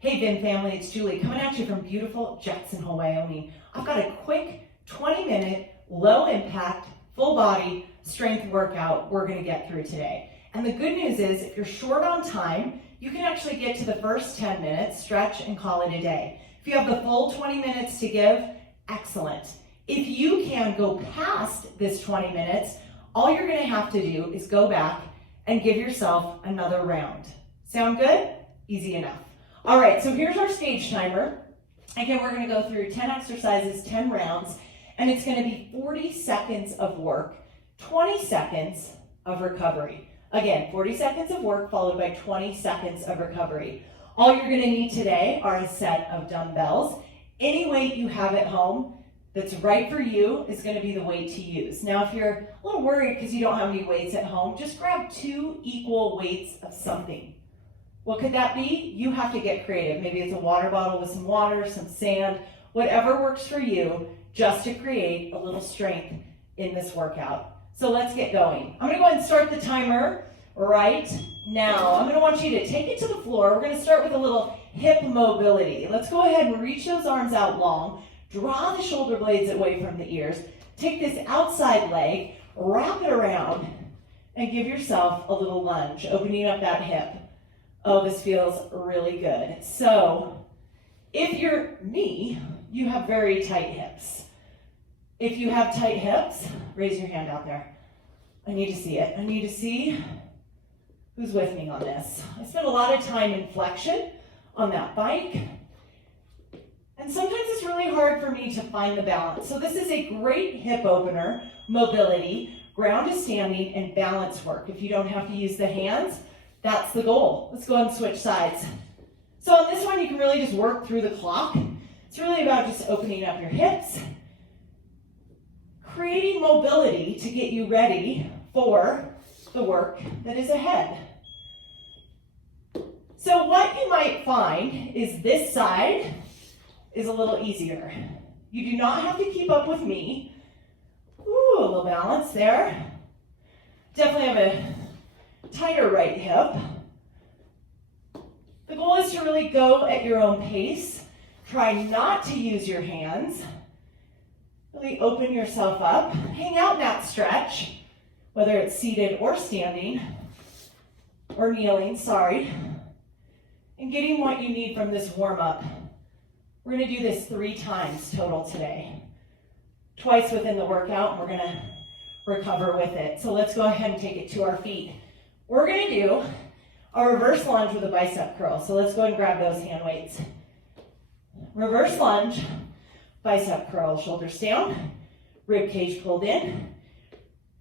Hey Vin family, it's Julie coming at you from beautiful Jackson Hole, Wyoming. I've got a quick 20-minute, low impact, full body strength workout we're gonna get through today. And the good news is if you're short on time, you can actually get to the first 10 minutes, stretch and call it a day. If you have the full 20 minutes to give, excellent. If you can go past this 20 minutes, all you're gonna have to do is go back and give yourself another round. Sound good? Easy enough. All right, so here's our stage timer. Again, we're gonna go through 10 exercises, 10 rounds, and it's gonna be 40 seconds of work, 20 seconds of recovery. Again, 40 seconds of work followed by 20 seconds of recovery. All you're gonna need today are a set of dumbbells. Any weight you have at home that's right for you is gonna be the weight to use. Now, if you're a little worried because you don't have any weights at home, just grab 2 equal weights of something. What could that be? You have to get creative. Maybe it's a water bottle with some water, some sand, whatever works for you, just to create a little strength in this workout. So let's get going. I'm gonna go ahead and start the timer right now. I'm gonna want you to take it to the floor. We're gonna start with a little hip mobility. Let's go ahead and reach those arms out long, draw the shoulder blades away from the ears, take this outside leg, wrap it around, and give yourself a little lunge, opening up that hip. Oh, this feels really good. So, if you're me, you have very tight hips. If you have tight hips, raise your hand out there. I need to see it. I need to see who's with me on this. I spend a lot of time in flexion on that bike. And sometimes it's really hard for me to find the balance. So this is a great hip opener, mobility, ground to standing, and balance work. If you don't have to use the hands, that's the goal. Let's go ahead and switch sides. So on this one, you can really just work through the clock. It's really about just opening up your hips, creating mobility to get you ready for the work that is ahead. So what you might find is this side is a little easier. You do not have to keep up with me. Ooh, a little balance there. Definitely have a tighter right hip. The goal is to really go at your own pace. Try not to use your hands. Really open yourself up. Hang out in that stretch, whether it's seated or standing, or kneeling, sorry. And getting what you need from this warm-up. We're gonna do this 3 times total today. Twice within the workout, and we're gonna recover with it. So let's go ahead and take it to our feet. We're gonna do a reverse lunge with a bicep curl. So let's go ahead and grab those hand weights. Reverse lunge, bicep curl, shoulders down, rib cage pulled in.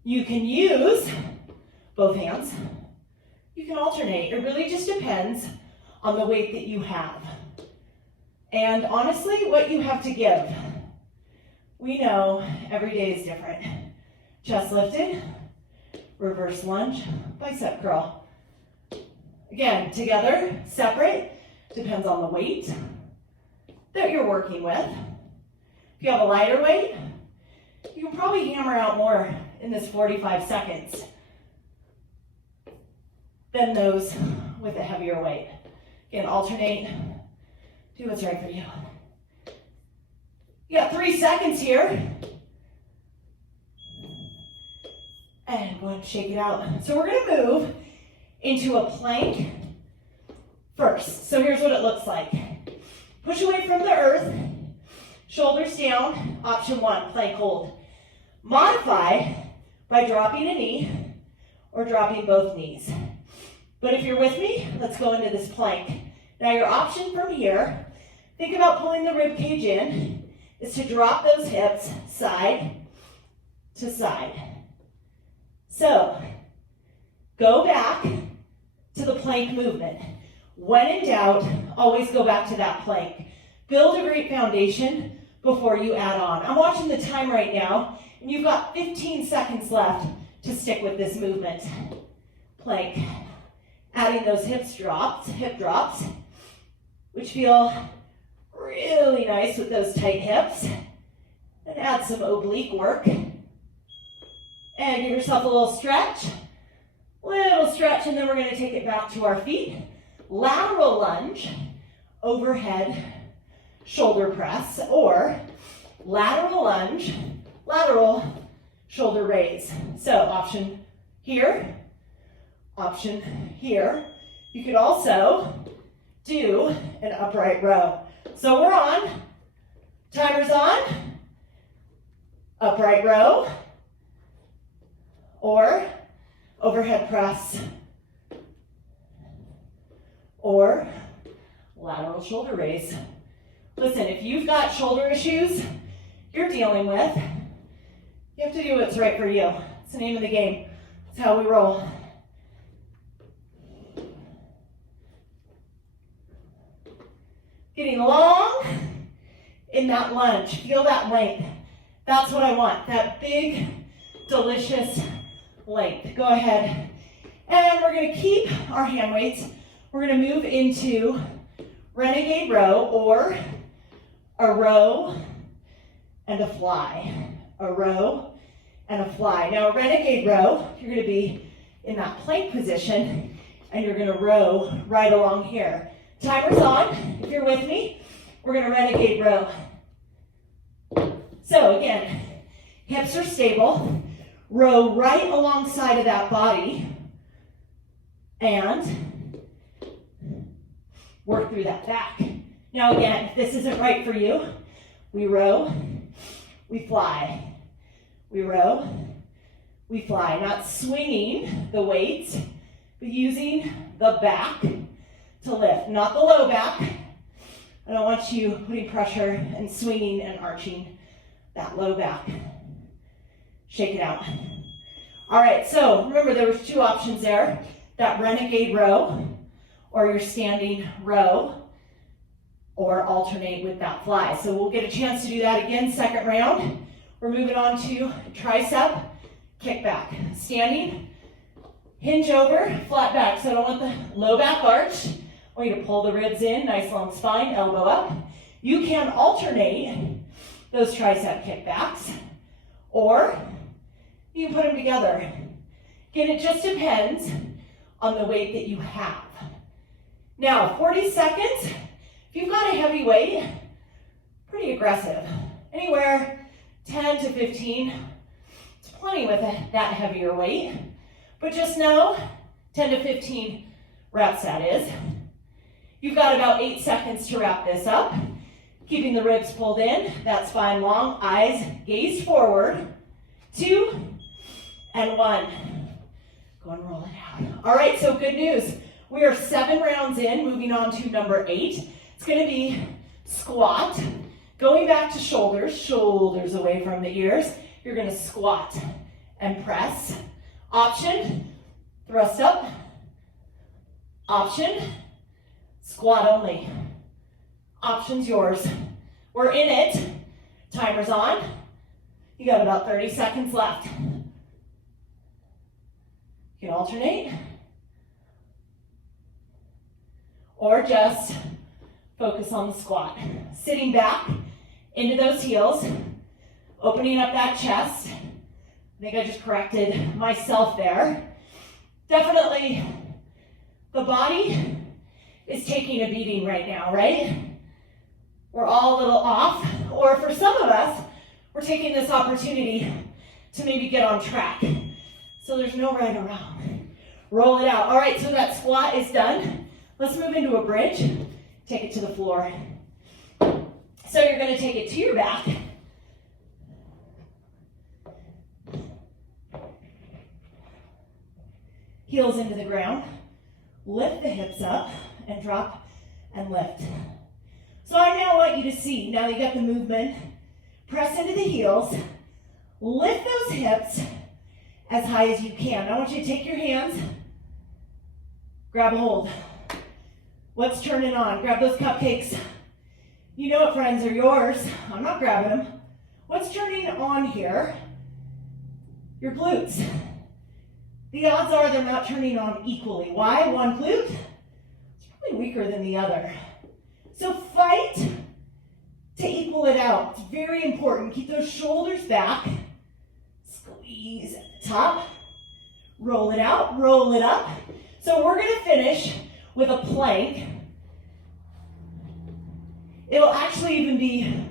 You can use both hands. You can alternate. It really just depends on the weight that you have. And honestly, what you have to give. We know every day is different. Chest lifted, reverse lunge, bicep curl. Again, together, separate, depends on the weight that you're working with. If you have a lighter weight, you can probably hammer out more in this 45 seconds than those with a heavier weight. Again, alternate, do what's right for you. You got 3 seconds here. And go ahead and shake it out. So we're gonna move into a plank first. So here's what it looks like. Push away from the earth, shoulders down, option 1, plank hold. Modify by dropping a knee or dropping both knees. But if you're with me, let's go into this plank. Now your option from here, think about pulling the rib cage in, is to drop those hips side to side. So, go back to the plank movement. When in doubt, always go back to that plank. Build a great foundation before you add on. I'm watching the time right now, and you've got 15 seconds left to stick with this movement. Plank. Adding those hip drops, which feel really nice with those tight hips. And add some oblique work. And give yourself a little stretch, and then we're gonna take it back to our feet. Lateral lunge, overhead shoulder press, or lateral lunge, lateral shoulder raise. So option here, option here. You could also do an upright row. So we're on, timer's on, upright row, or overhead press, or lateral shoulder raise. Listen, if you've got shoulder issues you're dealing with, you have to do what's right for you. It's the name of the game. It's how we roll. Getting long in that lunge. Feel that length. That's what I want. That big, delicious length. Go ahead. And we're going to keep our hand weights. We're going to move into Renegade Row, or a row and a fly. A row and a fly. Now, a Renegade Row, you're going to be in that plank position, and you're going to row right along here. Timer's on. If you're with me, we're going to Renegade Row. So again, hips are stable. Row right alongside of that body, and work through that back. Now again, if this isn't right for you, we row, we fly. We row, we fly. Not swinging the weights, but using the back to lift, not the low back. I don't want you putting pressure and swinging and arching that low back. Shake it out. All right, so remember there was two options there, that Renegade Row, or your standing row, or alternate with that fly. So we'll get a chance to do that again, second round. We're moving on to tricep kickback. Standing, hinge over, flat back. So I don't want the low back arch. I want you to pull the ribs in, nice long spine, elbow up. You can alternate those tricep kickbacks, or you can put them together. Again, it just depends on the weight that you have. Now, 40 seconds. If you've got a heavy weight, pretty aggressive. Anywhere 10 to 15, it's plenty with that heavier weight. But just know, 10 to 15 reps that is. You've got about 8 seconds to wrap this up. Keeping the ribs pulled in, that spine long, eyes gazed forward. 2 and 1. Go and roll it out. All right, so good news. We are 7 rounds in, moving on to number 8. It's going to be squat. Going back to shoulders, shoulders away from the ears. You're going to squat and press. Option, thrust up. Option, squat only. Option's yours. We're in it. Timer's on. You got about 30 seconds left. You can alternate, or just focus on the squat. Sitting back into those heels, opening up that chest. I think I just corrected myself there. Definitely the body is taking a beating right now, right? We're all a little off, or for some of us, we're taking this opportunity to maybe get on track. So there's no right or wrong. Roll it out. All right, so that squat is done. Let's move into a bridge. Take it to the floor. So you're going to take it to your back. Heels into the ground. Lift the hips up and drop and lift. So I now want you to see, now you got the movement, press into the heels, lift those hips as high as you can. I want you to take your hands, grab a hold. What's turning on? Grab those cupcakes. You know what, friends, are yours. I'm not grabbing them. What's turning on here? Your glutes. The odds are they're not turning on equally. Why? One glute is probably weaker than the other. So fight to equal it out. It's very important. Keep those shoulders back. Squeeze at the top. Roll it out, roll it up. So we're going to finish with a plank. It'll actually even be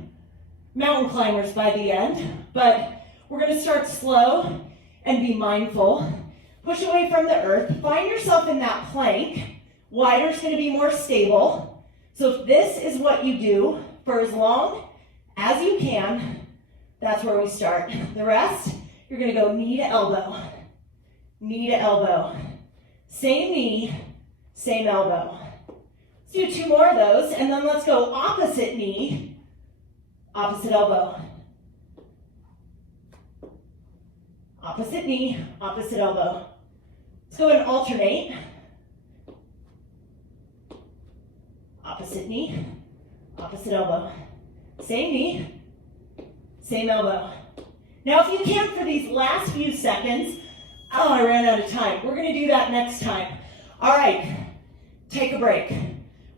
mountain climbers by the end, but we're gonna start slow and be mindful. Push away from the earth. Find yourself in that plank. Wider is gonna be more stable. So if this is what you do for as long as you can, that's where we start. The rest, you're gonna go knee to elbow. Knee to elbow. Same knee, same elbow. Let's do 2 more of those, and then let's go opposite knee, opposite elbow. Opposite knee, opposite elbow. Let's go and alternate. Opposite knee, opposite elbow. Same knee, same elbow. Now if you can for these last few seconds, oh, I ran out of time. We're gonna do that next time. All right, take a break.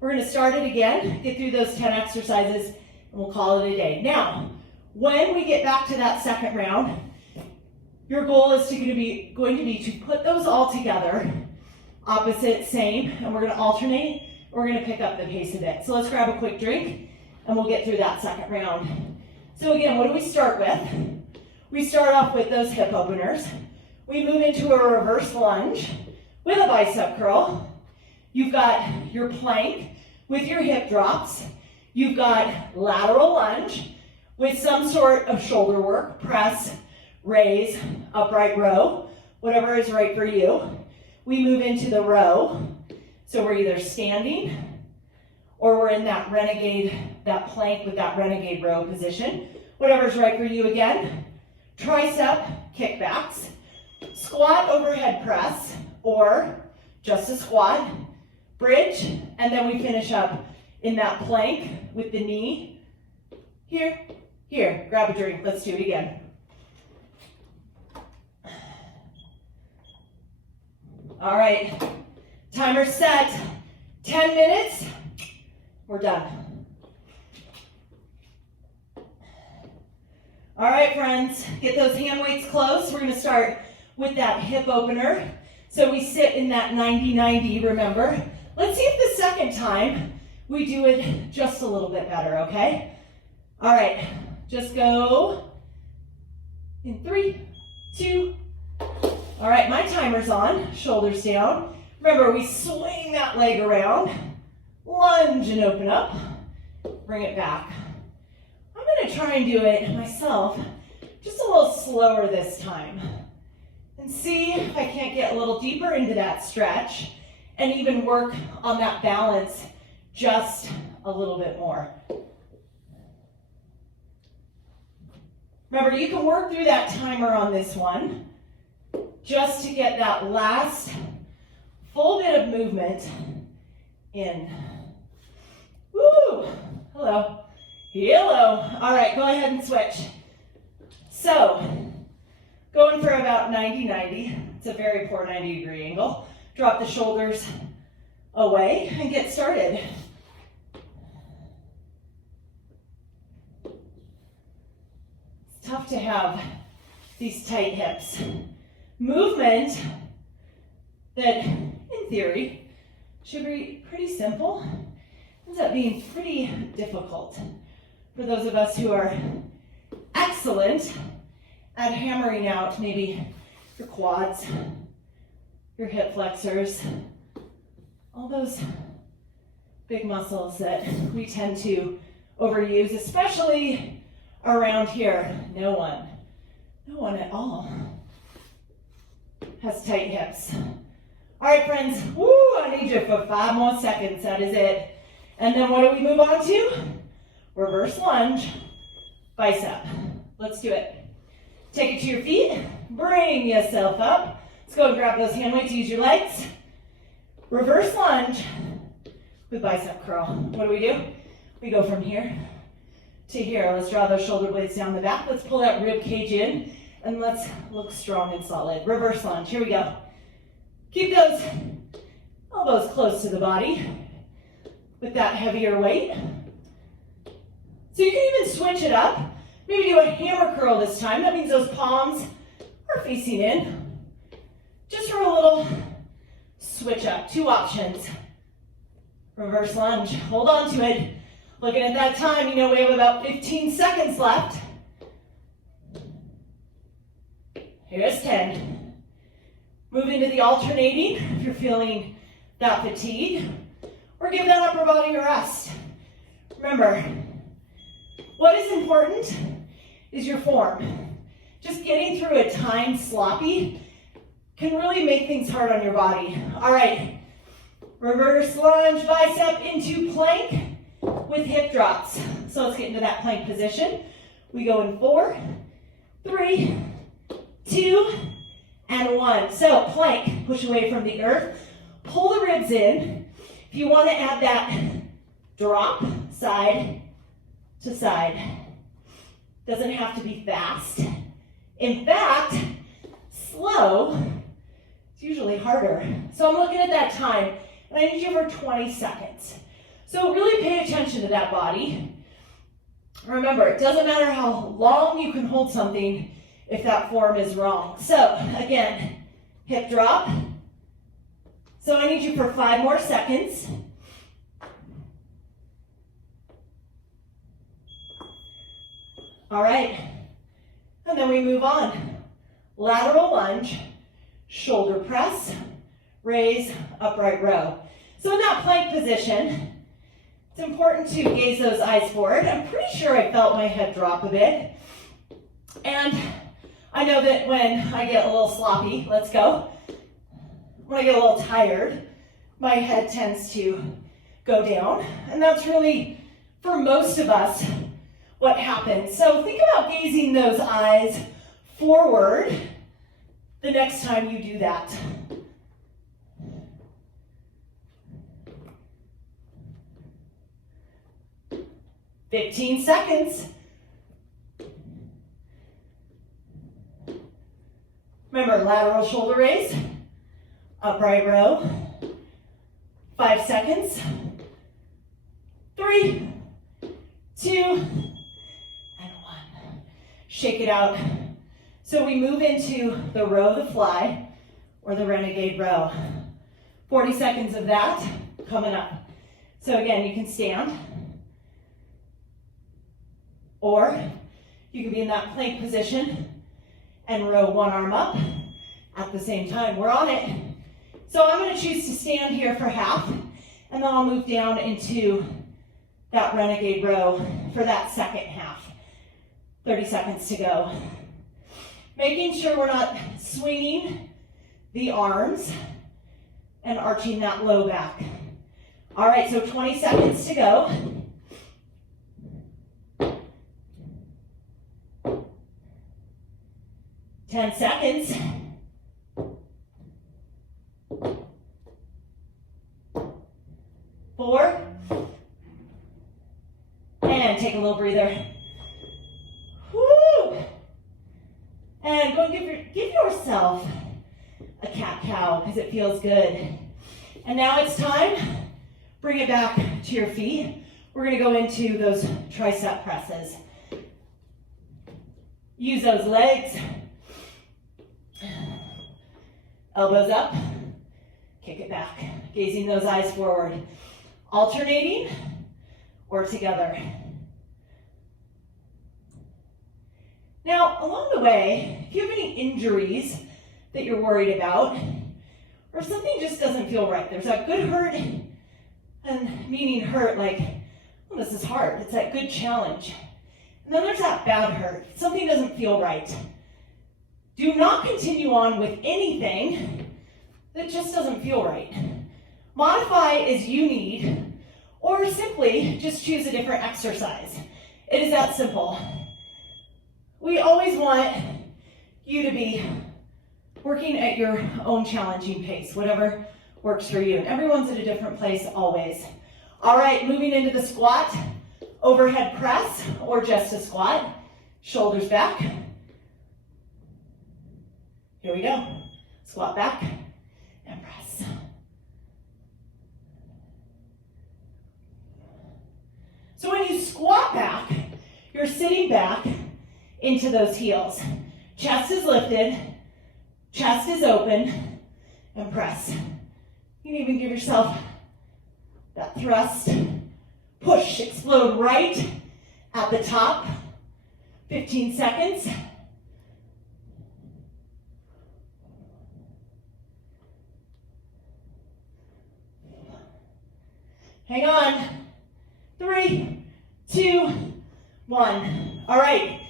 We're gonna start it again, get through those 10 exercises, and we'll call it a day. Now, when we get back to that second round, your goal is going to be to put those all together, opposite, same, and we're gonna alternate. We're gonna pick up the pace a bit. So let's grab a quick drink, and we'll get through that second round. So again, what do we start with? We start off with those hip openers. We move into a reverse lunge with a bicep curl. You've got your plank with your hip drops. You've got lateral lunge with some sort of shoulder work, press, raise, upright row, whatever is right for you. We move into the row. So we're either standing or we're in that that plank with that renegade row position. Whatever's right for you again. Tricep kickbacks. Squat overhead press or just a squat. Bridge, and then we finish up in that plank with the knee. Here, grab a drink. Let's do it again. All right, timer set. 10 minutes, we're done. All right, friends, get those hand weights close. We're gonna start with that hip opener. So we sit in that 90-90, remember? Let's see if the second time we do it just a little bit better, okay? All right, just go in 3, 2. All right, my timer's on, shoulders down. Remember, we swing that leg around, lunge and open up, bring it back. I'm gonna try and do it myself, just a little slower this time. And see if I can't get a little deeper into that stretch and even work on that balance just a little bit more. Remember, you can work through that timer on this one just to get that last full bit of movement in. Woo! Hello. Hello. All right, go ahead and switch. So, going for about 90-90. It's a very poor 90-degree angle. Drop the shoulders away and get started. It's tough to have these tight hips. Movement that, in theory, should be pretty simple, ends up being pretty difficult for those of us who are excellent at hammering out maybe your quads, your hip flexors, all those big muscles that we tend to overuse, especially around here. No one at all has tight hips. All right, friends, woo, I need you for 5 more seconds, that is it. And then what do we move on to? Reverse lunge, bicep. Let's do it. Take it to your feet, bring yourself up. Let's go and grab those hand weights, use your legs. Reverse lunge with bicep curl. What do? We go from here to here. Let's draw those shoulder blades down the back. Let's pull that rib cage in and let's look strong and solid. Reverse lunge, here we go. Keep those elbows close to the body with that heavier weight. So you can even switch it up. Maybe do a hammer curl this time. That means those palms are facing in. Just for a little switch up. 2 options. Reverse lunge. Hold on to it. Looking at that time, you know we have about 15 seconds left. Here's 10. Move into the alternating if you're feeling that fatigue, or give that upper body a rest. Remember, what is important is your form. Just getting through a timed sloppy can really make things hard on your body. All right, reverse lunge, bicep into plank with hip drops. So let's get into that plank position. We go in 4, 3, 2, and 1. So plank, push away from the earth, pull the ribs in. If you want to add that drop side to side, doesn't have to be fast. In fact, slow is usually harder. So I'm looking at that time, and I need you for 20 seconds. So really pay attention to that body. Remember, it doesn't matter how long you can hold something if that form is wrong. So again, hip drop. So I need you for 5 more seconds. All right, and then we move on. Lateral lunge, shoulder press, raise, upright row. So in that plank position, it's important to gaze those eyes forward. I'm pretty sure I felt my head drop a bit. And I know that when I get a little sloppy, let's go, when I get a little tired, my head tends to go down. And that's really, for most of us, what happens. So think about gazing those eyes forward the next time you do that. "15 seconds. Remember, lateral shoulder raise, upright row. 5 seconds. 3, 2, shake it out. So we move into the row the fly, or the Renegade Row. 40 seconds of that coming up. So again, you can stand, or you can be in that plank position and row one arm up at the same time. We're on it. So I'm going to choose to stand here for half, and then I'll move down into that Renegade Row for that second half. 30 seconds to go. Making sure we're not swinging the arms and arching that low back. All right, so 20 seconds to go. Ten seconds. 4. And take a little breather. Woo! And go give yourself a cat-cow because it feels good. And now it's time. Bring it back to your feet. We're going to go into those tricep presses. Use those legs. Elbows up. Kick it back. Gazing those eyes forward. Alternating or together. Now, along the way, if you have any injuries that you're worried about, or something just doesn't feel right, there's that good hurt, and meaning hurt like, oh, this is hard. It's that good challenge. And then there's that bad hurt. Something doesn't feel right. Do not continue on with anything that just doesn't feel right. Modify as you need, or simply just choose a different exercise. It is that simple. We always want you to be working at your own challenging pace, whatever works for you. And everyone's at a different place always. All right, moving into the squat, overhead press, or just a squat. Shoulders back. Here we go. Squat back and press. So when you squat back, you're sitting back into those heels. Chest is lifted, chest is open, and press. You can even give yourself that thrust Push, explode right at the top. 15 seconds. Hang on. 3, 2, 1. All right,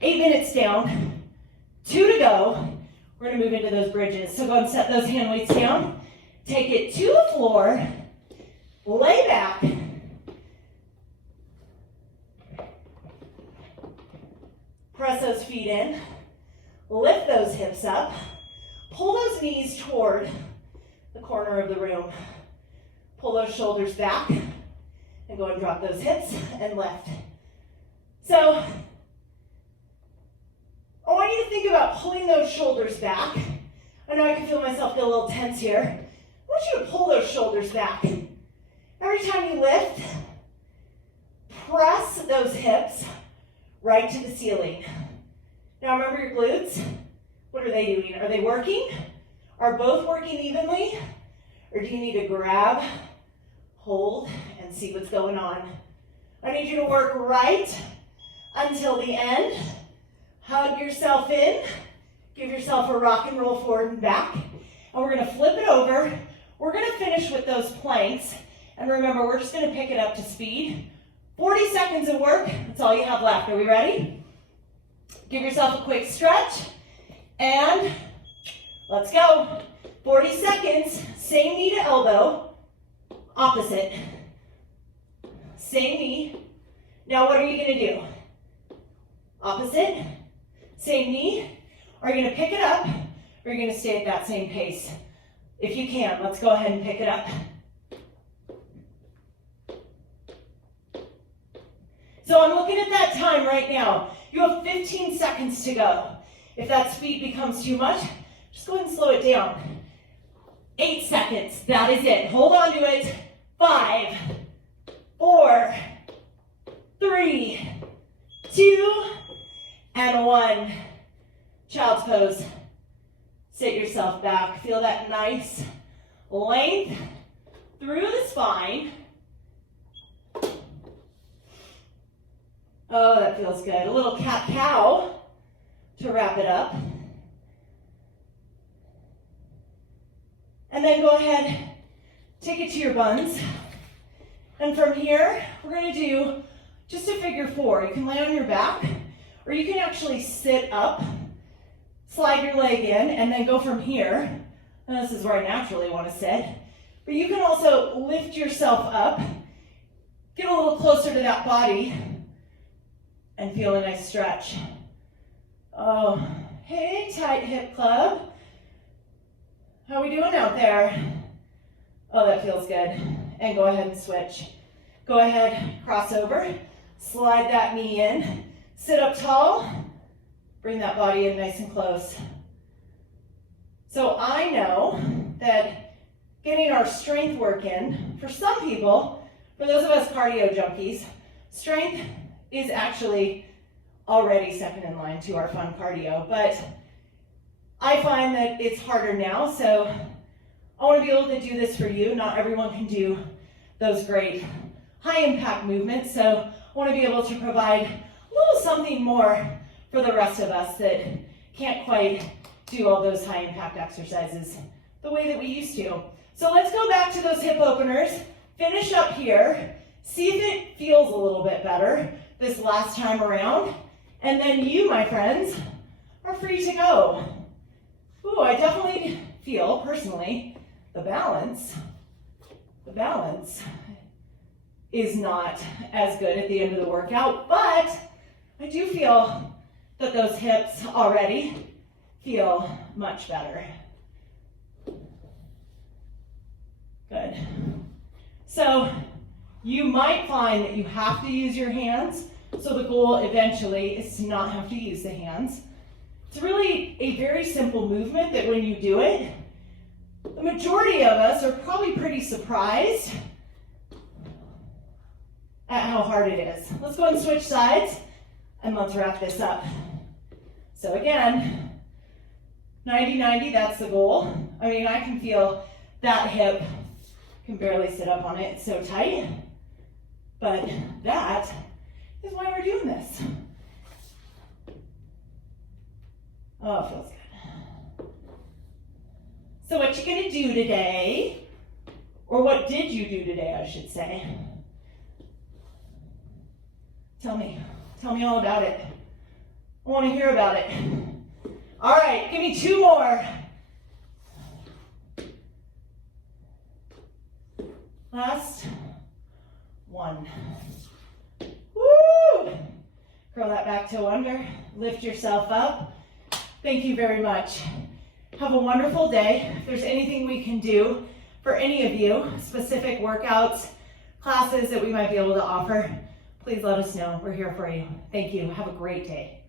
8 minutes down, 2 to go. We're gonna move into those bridges. So go and set those hand weights down. Take it to the floor, lay back. Press those feet in, lift those hips up, pull those knees toward the corner of the room. Pull those shoulders back, and go and drop those hips and lift. So, I want you to think about pulling those shoulders back. I know I can feel myself get a little tense here. I want you to pull those shoulders back. Every time you lift, press those hips right to the ceiling. Now remember your glutes. What are they doing? Are they working? Are both working evenly? Or do you need to grab, hold, and see what's going on? I need you to work right until the end. Hug yourself in. Give yourself a rock and roll forward and back. And we're gonna flip it over. We're gonna finish with those planks. And remember, we're just gonna pick it up to speed. 40 seconds of work, that's all you have left. Are we ready? Give yourself a quick stretch. And let's go. 40 seconds, same knee to elbow, opposite. Same knee. Now what are you gonna do? Opposite, same knee. Are you gonna pick it up, or are you gonna stay at that same pace? If you can, let's go ahead and pick it up. So I'm looking at that time right now. You have 15 seconds to go. If that speed becomes too much, just go ahead and slow it down. 8 seconds, that is it. Hold on to it. 5, 4, 3, 2, and 1. Child's pose. Sit yourself back. Feel that nice length through the spine. Oh, that feels good. A little cat-cow to wrap it up. And then go ahead, take it to your buns. And from here, we're gonna do just a figure 4. You can lay on your back, or you can actually sit up, slide your leg in, and then go from here. And this is where I naturally wanna sit. But you can also lift yourself up, get a little closer to that body, and feel a nice stretch. Oh, hey, tight hip club. How we doing out there? Oh, that feels good. And go ahead and switch. Go ahead, cross over, slide that knee in, sit up tall, bring that body in nice and close. So I know that getting our strength work in, for some people, for those of us cardio junkies, strength is actually already second in line to our fun cardio, but I find that it's harder now, so I want to be able to do this for you. Not everyone can do those great high impact movements, so I want to be able to provide a little something more for the rest of us that can't quite do all those high impact exercises the way that we used to. So let's go back to those hip openers, finish up here, see if it feels a little bit better this last time around, and then you, my friends, are free to go. Ooh, I definitely feel, personally, the balance is not as good at the end of the workout, but I do feel that those hips already feel much better. Good. So you might find that you have to use your hands, so the goal eventually is to not have to use the hands. It's really a very simple movement that when you do it, the majority of us are probably pretty surprised at how hard it is. Let's go and switch sides, and let's wrap this up. So again, 90-90, that's the goal. I mean, I can feel that hip, can barely sit up on it, it's so tight. But that is why we're doing this. Oh, it feels good. So what you gonna do today, or what did you do today, I should say? Tell me all about it. I wanna hear about it. All right, give me 2 more. Last one. Woo! Curl that back toe under, lift yourself up. Thank you very much. Have a wonderful day. If there's anything we can do for any of you, specific workouts, classes that we might be able to offer, please let us know. We're here for you. Thank you. Have a great day.